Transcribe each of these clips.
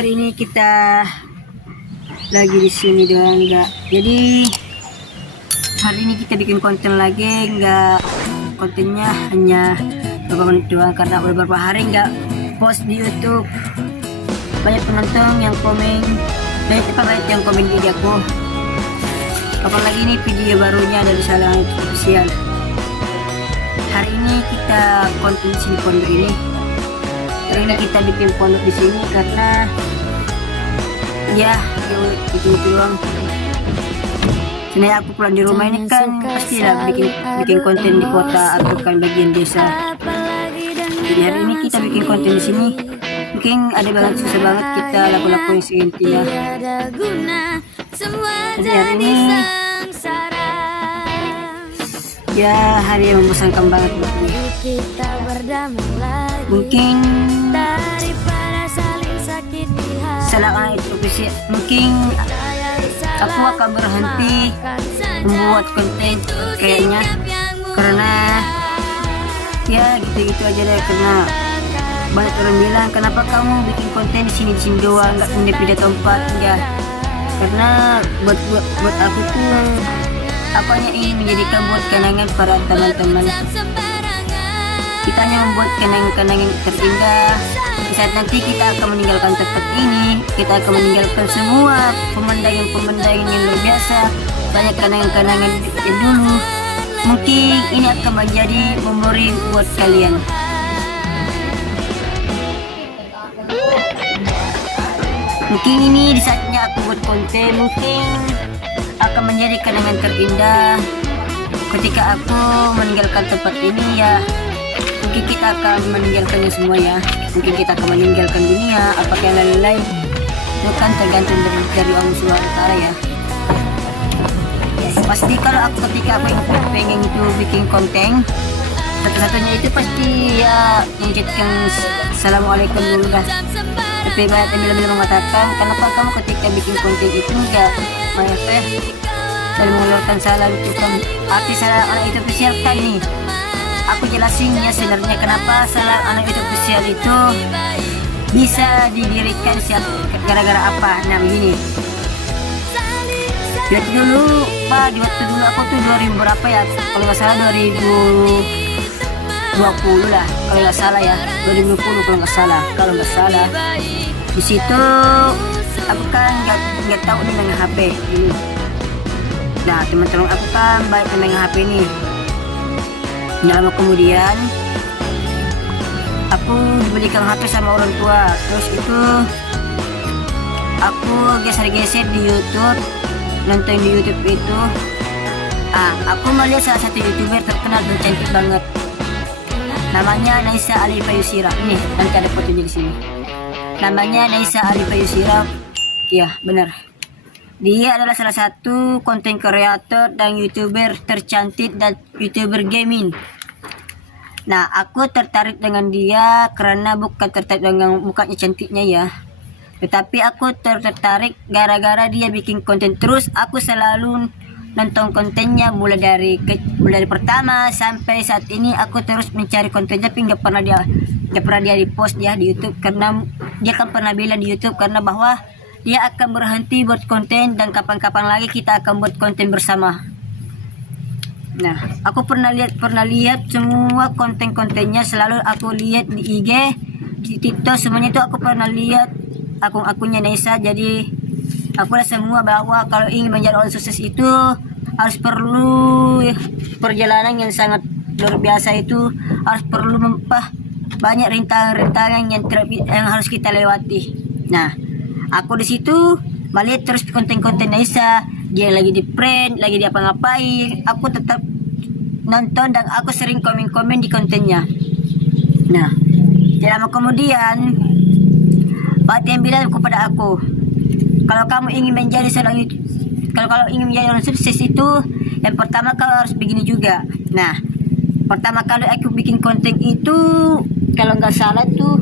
hari ini kita lagi di sini doang, enggak. Jadi hari ini kita bikin konten lagi, enggak, kontennya hanya beberapa menit doang karena beberapa hari enggak post di YouTube. Banyak penonton yang komen, banyak yang komen di video aku. Apalagi ini video barunya dari Salang Official. Hari ini kita konten sini pondok ini. Hari ini kita bikin pondok di sini karena ya itu doang. Sebenarnya aku pulang di rumah ini kan pastilah bikin konten di kota atau kan bagian desa. Jadi hari ini kita bikin konten di sini. Mungkin ada banget susah banget kita laku-lakuin segintinya. Jadi hari ini ya hari yang membosankan banget buat gue. Mungkin setelah itu mungkin aku akan berhenti membuat konten kayaknya, karena ya gitu-gitu aja deh. Karena banyak orang bilang kenapa kamu bikin konten di sini doang, nggak pindah-pindah tempat. Ya karena buat aku tuh apanya ini menjadikan buat kenangan para teman-teman. Kita hanya membuat kenangan-kenangan terindah. Di saat nanti kita akan meninggalkan tempat ini, kita akan meninggalkan semua pemandangan-pemandangan yang luar biasa, banyak kenangan-kenangan yang dulu. Mungkin ini akan menjadi memori buat kalian. Mungkin ini di saatnya aku buat konten, mungkin akan menjadi kenangan terindah ketika aku meninggalkan tempat ini ya. Mungkin kita akan meninggalkannya semua ya. Mungkin kita akan meninggalkan dunia, apakah yang lain-lain itu kan tergantung dari Allah Subhanahu wa Ta'ala ya. Pasti kalau aku ketika aku pengen itu bikin konten, satu-satunya itu pasti ya mengucapkan assalamualaikum dulu dah. Tapi banyak yang bilang mengatakan kenapa kamu ketika bikin konten itu enggak maafnya dan mengeluarkan salam itu kan arti salam anak itu official kan nih. Aku jelasin ya sebenarnya kenapa salam anak itu official itu bisa didirikan gara-gara apa. Nah begini, lihat dulu Pak, di waktu dulu aku tuh 2000 berapa ya, kalau nggak salah 2020 lah kalau nggak salah ya, 2020 kalau nggak salah. Di situ aku kan nggak tahu nih main HP dulu. Nah teman-teman aku kan baik main HP nih. Nggak lama kemudian aku dibelikan HP sama orang tua. Terus itu aku geser-geser di YouTube, nonton di YouTube itu. Aku melihat salah satu YouTuber terkenal dan cantik banget. Namanya Naisa Alifa Yusira. Nih nanti ada fotonya di sini. Namanya Naisa Alifa Yusira. Iya benar. Dia adalah salah satu konten kreator dan YouTuber tercantik dan YouTuber gaming. Nah, aku tertarik dengan dia karena bukan tertarik dengan mukanya cantiknya ya. Tetapi aku tertarik gara-gara dia bikin konten terus. Aku selalu nonton kontennya mulai dari pertama sampai saat ini. Aku terus mencari kontennya, tapi nggak pernah dia di post ya di YouTube, karena dia kan pernah bilang di YouTube karena bahwa dia akan berhenti buat konten dan kapan-kapan lagi kita akan buat konten bersama. Nah, aku pernah lihat semua konten-kontennya, selalu aku lihat di IG, di TikTok, semuanya itu aku pernah lihat akun-akunnya Naisa. Jadi aku lihat semua bahwa kalau ingin menjadi orang sukses itu harus perlu perjalanan yang sangat luar biasa, itu harus perlu banyak rintangan-rintangan yang harus kita lewati. Nah, aku di situ melihat terus konten-konten Naisa, dia lagi di prank, lagi di apa-ngapain. Aku tetap nonton dan aku sering komen-komen di kontennya. Nah, tidak lama kemudian banyak yang bilang kepada aku, kalau kamu ingin menjadi orang sukses itu, yang pertama kau harus begini juga. Nah, pertama kali aku bikin konten itu, kalau nggak salah tuh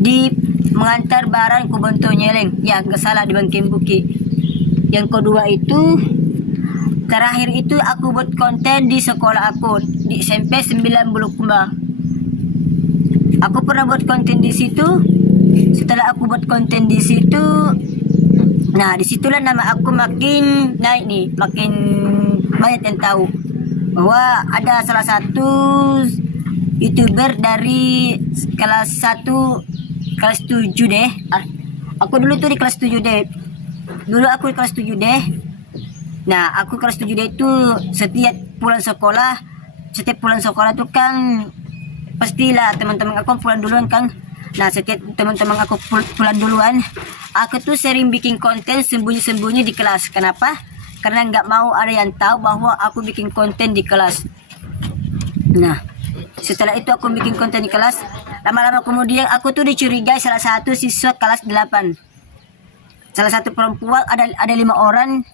di mengantar barang ke Bonto Nyeleng, ya nggak salah di Bangkeng Bukit. Yang kedua itu terakhir itu aku buat konten di sekolah aku di SMP 9 Bulukumba. Aku pernah buat konten di situ setelah aku buat konten di situ, nah disitulah nama aku makin naik nih, makin banyak yang tahu bahwa ada salah satu YouTuber dari kelas 1 kelas 7 deh. Aku dulu tuh di kelas 7 deh. Dulu aku di kelas 7 deh. Nah, aku kelas 7 deh itu setiap pulang sekolah tuh kan pastilah teman-teman aku pulang duluan kan. Nah, setiap teman-teman aku pulang duluan, aku tuh sering bikin konten sembunyi-sembunyi di kelas. Kenapa? Karena nggak mau ada yang tahu bahwa aku bikin konten di kelas. Nah, setelah itu aku bikin konten di kelas. Lama-lama kemudian aku tuh dicurigai salah satu siswa kelas 8. Salah satu perempuan, ada 5 orang.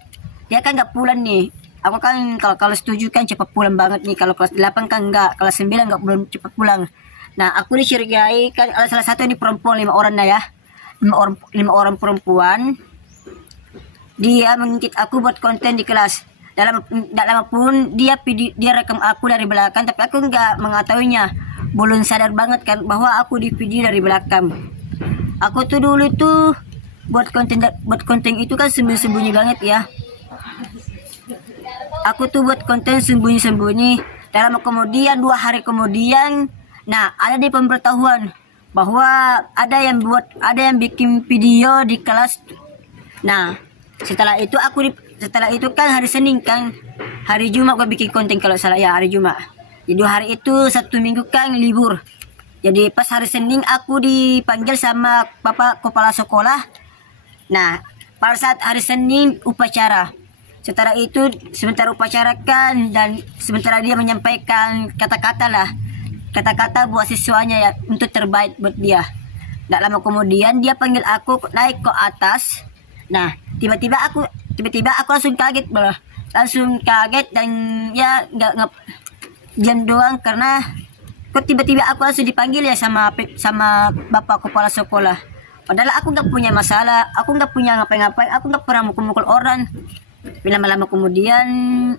Dia kan nggak pulang nih. Aku kan kalau setuju kan cepat pulang banget nih. Kalau kelas 8 kan nggak, kelas 9 nggak belum cepat pulang. Nah, aku dicurigai kan ada salah satu ini perempuan 5 orang nah ya. 5 orang perempuan. Dia mengintip aku buat konten di kelas. Tidak lama pun dia rekam aku dari belakang, tapi aku nggak mengetahuinya. Belum sadar banget kan bahwa aku di video dari belakang. Aku tuh dulu tuh buat konten itu kan sembunyi-sembunyi banget ya. Aku tuh buat konten sembunyi-sembunyi. Dalam kemudian 2 hari kemudian, nah ada di pemberitahuan bahwa ada yang bikin video di kelas. Nah, setelah itu kan hari Senin kan, hari Jumat gua bikin konten kalau salah ya, hari Jumat. Jadi 2 hari itu 1 minggu kan libur. Jadi pas hari Senin aku dipanggil sama bapak kepala sekolah. Nah, pada saat hari Senin upacara. Setelah itu sementara upacara kan, dan sementara dia menyampaikan kata-kata buat siswanya ya, untuk terbaik buat dia. Tidak lama kemudian dia panggil aku naik ke atas. Nah, tiba-tiba aku langsung kaget dan ya nggak diam doang, karena kok tiba-tiba aku langsung dipanggil ya sama bapak kepala sekolah. Padahal aku nggak punya masalah, aku nggak punya ngapain-ngapain, aku nggak pernah mukul-mukul orang. Tapi lama-lama kemudian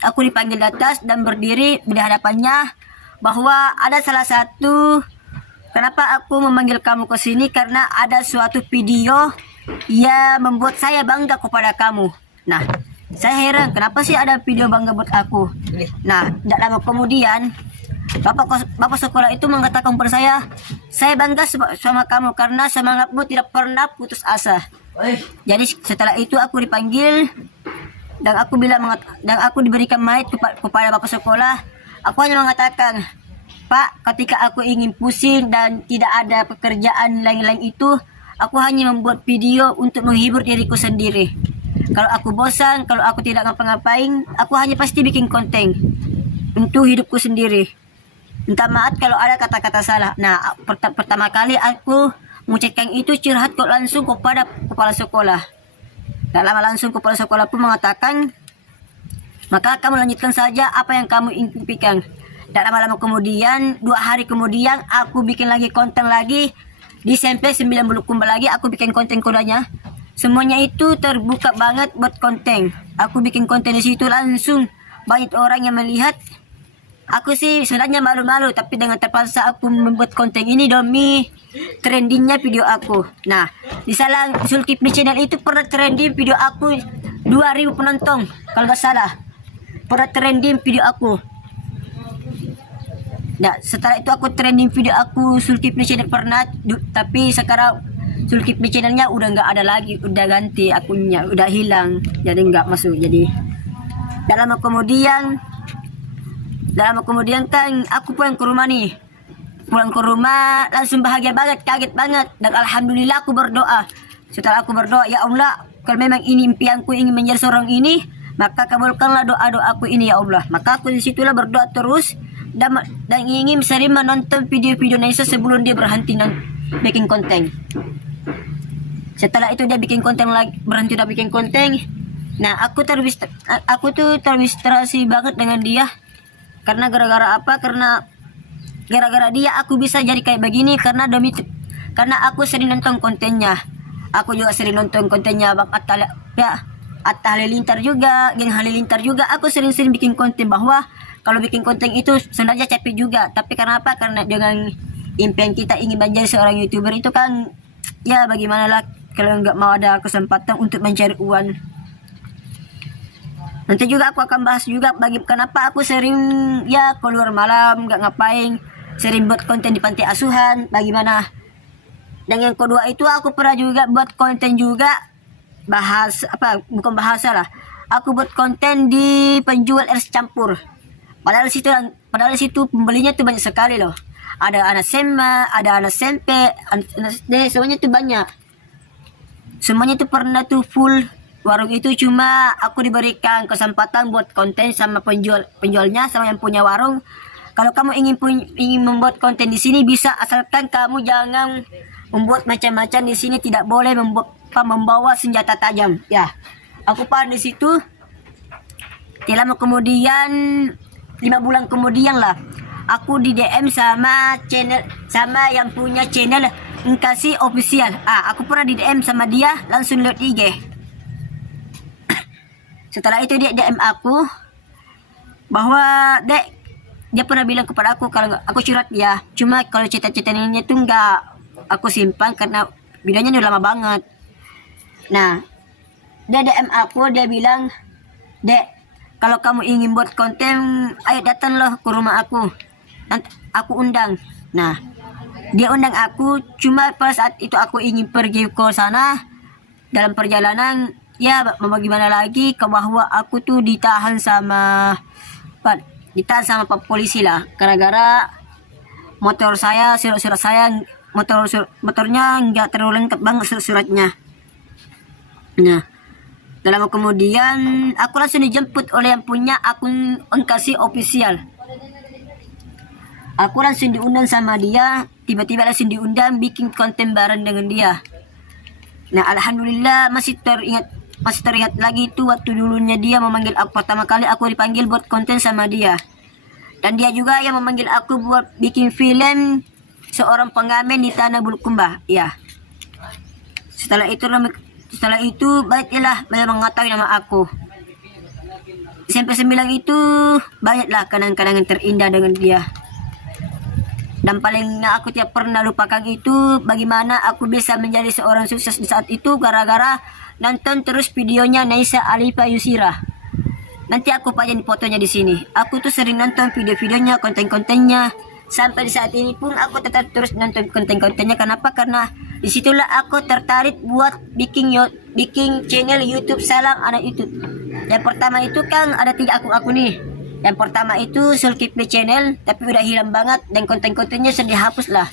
aku dipanggil di atas dan berdiri di hadapannya, bahwa ada salah satu, kenapa aku memanggil kamu ke sini, karena ada suatu video yang membuat saya bangga kepada kamu. Nah, saya heran kenapa sih ada video bangga buat aku. Nah, tidak lama kemudian bapak sekolah itu mengatakan kepada saya bangga sama kamu karena semangatmu tidak pernah putus asa. Jadi setelah itu aku dipanggil dan aku diberikan mic kepada bapak sekolah. Aku hanya mengatakan, Pak, ketika aku ingin pusing dan tidak ada pekerjaan lain-lain itu, aku hanya membuat video untuk menghibur diriku sendiri. Kalau aku bosan, kalau aku tidak ngapa-ngapain, aku hanya pasti bikin konten untuk hidupku sendiri. Minta maaf kalau ada kata-kata salah. Nah, pertama kali aku mengucapkan itu curhat kok langsung kepada kepala sekolah. Tak lama langsung kepala sekolah pun mengatakan, maka kamu lanjutkan saja apa yang kamu impikan. Dan lama-lama kemudian, 2 hari kemudian, aku bikin lagi konten lagi. Di SMP 9 Bulukumba lagi, aku bikin konten kodanya. Semuanya itu terbuka banget buat konten. Aku bikin konten di situ langsung banyak orang yang melihat. Aku sih sebenarnya malu-malu, tapi dengan terpaksa aku membuat konten ini demi trendingnya video aku. Nah, di Zulkifli channel itu pernah trending video aku 2000 penonton, kalau nggak salah. Pernah trending video aku. Nah, setelah itu aku trending video aku Zulkifli channel pernah, tapi sekarang Zulkifli channelnya udah nggak ada lagi, udah ganti akunnya, udah hilang, jadi nggak masuk. Jadi dalam kemudian kan aku pulang ke rumah nih. Pulang ke rumah langsung bahagia banget, kaget banget, dan alhamdulillah aku berdoa. Setelah aku berdoa, ya Allah, kalau memang ini impianku ingin menjadi seorang ini, maka kabulkanlah doa-doaku ini ya Allah. Maka aku disitulah berdoa terus dan ingin sering menonton video-video Naisa sebelum dia berhenti bikin konten. Setelah itu dia bikin konten lagi, berhenti udah bikin konten. Nah, aku tuh terinspirasi banget dengan dia. Karena gara-gara apa? Karena gara-gara dia aku bisa jadi kayak begini, karena aku sering nonton kontennya. Aku juga sering nonton kontennya Bang Atta Halilintar juga, Geng Halilintar juga. Aku sering-sering bikin konten, bahwa kalau bikin konten itu sebenarnya capek juga. Tapi karena apa? Karena dengan impian kita ingin menjadi seorang YouTuber itu kan ya bagaimanalah kalau nggak mau ada kesempatan untuk mencari uang. Nanti juga aku akan bahas juga kenapa aku sering ya keluar malam nggak ngapain, sering buat konten di panti asuhan bagaimana. Dan yang kedua itu aku pernah juga buat konten juga bahas apa, bukan bahasa lah, aku buat konten di penjual es campur. Padahal situ pembelinya tuh banyak sekali loh. Ada anak SMA, ada anak SMP, anak SD, semuanya tuh banyak. Semuanya tuh pernah tuh full. Warung itu cuma aku diberikan kesempatan buat konten sama penjualnya sama yang punya warung. Kalau kamu ingin membuat konten di sini bisa, asalkan kamu jangan membuat macam-macam di sini, tidak boleh membawa senjata tajam. Ya, aku paham di situ. Tidak lama kemudian, 5 bulan kemudian lah, aku di DM sama yang punya channel Nkasi Official. Aku pernah di DM sama dia, langsung lihat IG. Setelah itu dia DM aku bahwa dia pernah bilang kepada aku kalau aku curhat ya. Cuma kalau cita-citanya itu enggak aku simpan karena videonya udah lama banget. Nah, dia DM aku, dia bilang, "Dek, kalau kamu ingin buat konten, ayo datang loh ke rumah aku. Nanti aku undang." Nah, dia undang aku, cuma pada saat itu aku ingin pergi ke sana. Dalam perjalanan ya mau gimana lagi, ke bahwa aku tuh ditahan sama pak polisi lah, gara-gara surat saya motornya nggak terlalu lengkap banget suratnya. Nah, dalam kemudian aku langsung dijemput oleh yang punya akun Nkasi Official. Aku langsung diundang sama dia, tiba-tiba langsung diundang bikin konten bareng dengan dia. Nah, alhamdulillah masih teringat lagi itu waktu dulunya dia memanggil aku pertama kali aku dipanggil buat konten sama dia. Dan dia juga yang memanggil aku buat bikin film seorang pengamen di Tanah Bulukumba. Ya. Setelah itu baiklah banyak mengetahui nama aku. SMP 9 itu banyaklah kenangan-kenangan terindah dengan dia. Dan paling aku tidak pernah lupakan itu bagaimana aku bisa menjadi seorang sukses di saat itu gara-gara nonton terus videonya Naisa Alifa Yusira. Nanti aku pajang fotonya di sini. Aku tuh sering nonton video-videonya, konten-kontennya. Sampai di saat ini pun aku tetap terus nonton konten-kontennya. Kenapa? Karena disitulah aku tertarik buat bikin channel YouTube Salam Anak YouTube. Yang pertama itu kan ada 3 akun nih. Yang pertama itu Zulkifli Channel, tapi udah hilang banget dan konten-kontennya sudah dihapus lah.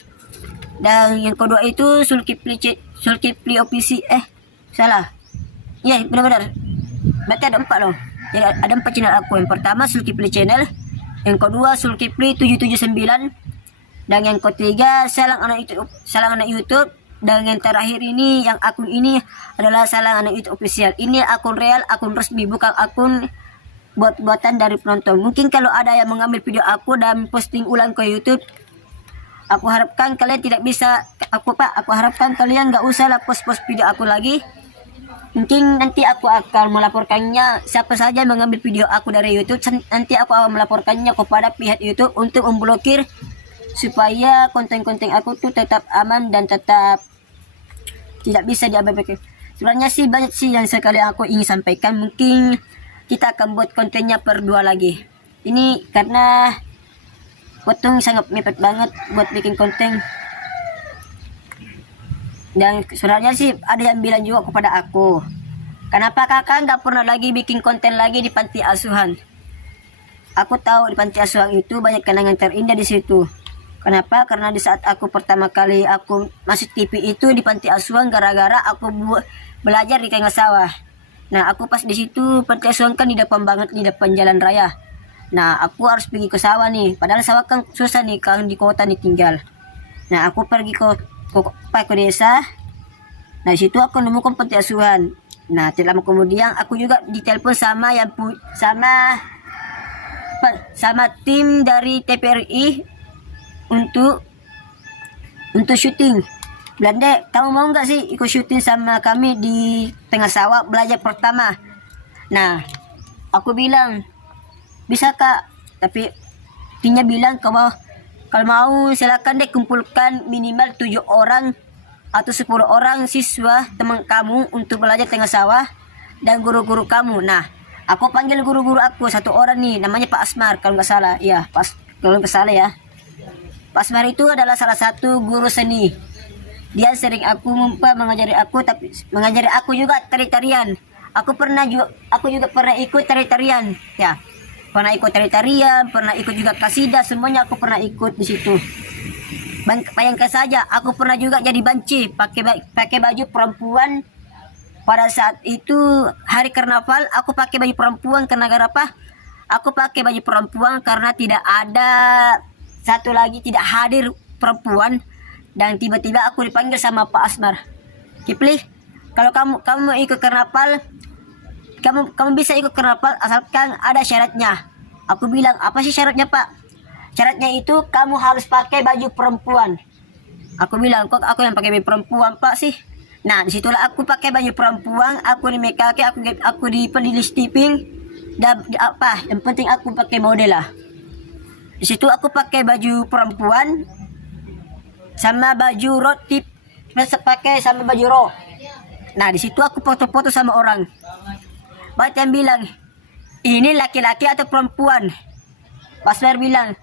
Dan yang kedua itu Zulkifli Official, salah. Ya, benar-benar. Berarti ada 4 loh. Jadi ada 4 channel aku. Yang pertama Zulkifli Channel, yang kedua Zulkifli 779, dan yang ketiga Salam Anak YouTube, dan yang terakhir ini yang akun ini adalah Salam Anak YouTube Official. Ini akun real, akun resmi, bukan akun buat-buatan dari penonton. Mungkin kalau ada yang mengambil video aku dan posting ulang ke YouTube, aku harapkan kalian aku harapkan kalian nggak usah lah post video aku lagi. Mungkin nanti aku akan melaporkannya, siapa saja yang mengambil video aku dari YouTube, nanti aku akan melaporkannya kepada pihak YouTube untuk memblokir, supaya konten-konten aku tuh tetap aman dan tetap tidak bisa diabaikan. Sebenarnya sih banyak sih yang sekali aku ingin sampaikan. Mungkin kita akan buat kontennya per 2 lagi. Ini karena waktu sangat mepet banget buat bikin konten. Dan sebenarnya sih ada yang bilang juga kepada aku, kenapa kakak nggak pernah lagi bikin konten lagi di panti asuhan? Aku tahu di panti asuhan itu banyak kenangan terindah di situ. Kenapa? Karena di saat aku pertama kali aku masuk TV itu di panti asuhan, gara-gara aku belajar di tengah sawah. Nah, aku pas di situ panti asuhan kan di depan banget, di depan jalan raya. Nah, aku harus pergi ke sawah nih. Padahal sawah kan susah nih, kan di kota nih tinggal. Nah, aku pergi ke desa. Nah, di situ aku nemukan panti asuhan. Nah, tidak lama kemudian aku juga ditelepon sama sama tim dari TPRI untuk syuting. Belanda, kamu mau nggak sih ikut syuting sama kami di tengah sawah belajar pertama? Nah, aku bilang bisa kak, tapi timnya bilang kalau mau silakan deh kumpulkan minimal 7 orang atau 10 orang siswa teman kamu untuk belajar tengah sawah dan guru-guru kamu. Nah, aku panggil guru-guru aku satu orang nih, namanya Pak Asmar kalau nggak salah. Ya, kalau nggak salah ya. Pak Asmar itu adalah salah satu guru seni. Dia sering mengajari aku juga tari-tarian. Aku juga pernah ikut tari-tarian. Ya, pernah ikut tari-tarian, pernah ikut juga kasidah, semuanya aku pernah ikut di situ. Bayangkan saja, aku pernah juga jadi banci, pakai baju perempuan. Pada saat itu hari karnaval, aku pakai baju perempuan karena apa? Aku pakai baju perempuan karena tidak ada satu lagi, tidak hadir perempuan. Dan tiba-tiba aku dipanggil sama Pak Asmar. Kipli, kalau kamu ikut karnaval, kamu bisa ikut karnaval asalkan ada syaratnya. Aku bilang, apa sih syaratnya Pak? Syaratnya itu kamu harus pakai baju perempuan. Aku bilang, kok aku yang pakai baju perempuan Pak sih? Nah, disitulah aku pakai baju perempuan, aku di make up, aku di stripping, dan apa? Yang penting aku pakai model lah. Di situ aku pakai baju perempuan sama baju rotip, pakai sama baju ro. Nah, di situ aku foto-foto sama orang. Banyak yang bilang, ini laki-laki atau perempuan? Paswer bilang,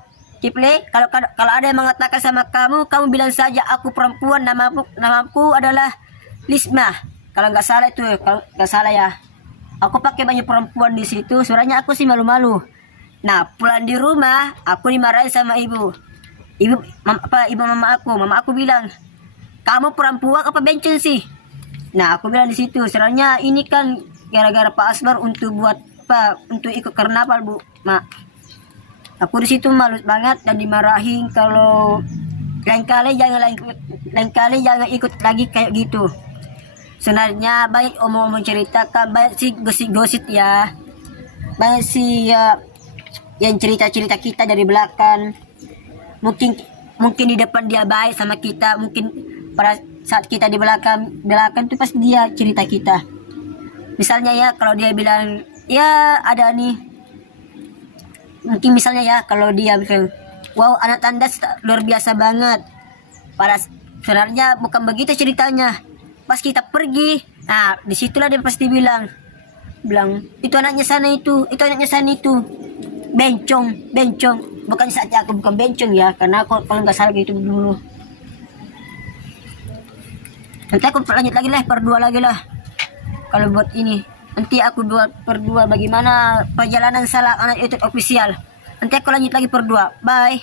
Kiple, kalau ada yang mengatakan sama kamu bilang saja aku perempuan, namaku adalah Lisma. Kalau nggak salah itu, kalau nggak salah ya. Aku pakai baju perempuan di situ, suaranya aku sih malu-malu. Nah, pulang di rumah, aku dimarahin sama ibu. Mama aku bilang, kamu perempuan apa bencong sih? Nah, aku bilang di situ, sebenarnya ini kan gara-gara Pak Asmar untuk ikut karnaval Bu, Mak. Aku di situ malu banget dan dimarahin kalau lain kali jangan ikut lagi kayak gitu. Sebenarnya baik omong-omong ceritakan, banyak sih gosip-gosip ya, banyak sih ya, yang cerita-cerita kita dari belakang. Mungkin di depan dia baik sama kita, mungkin pada saat kita di belakang itu pasti dia cerita kita. Misalnya ya, kalau dia bilang ya ada nih, mungkin misalnya ya kalau dia bilang, wow anak tandas luar biasa banget. Pada sebenarnya bukan begitu ceritanya. Pas kita pergi, nah disitulah dia pasti bilang itu anaknya sana itu bencong. Bukan saja aku bukan bencong ya, karena aku kalau nggak salah gitu dulu. Nanti aku lanjut lagi lah, per 2 lagi lah. Kalau buat ini, nanti aku per 2 bagaimana perjalanan salah anak YouTube official. Nanti aku lanjut lagi per 2. Bye.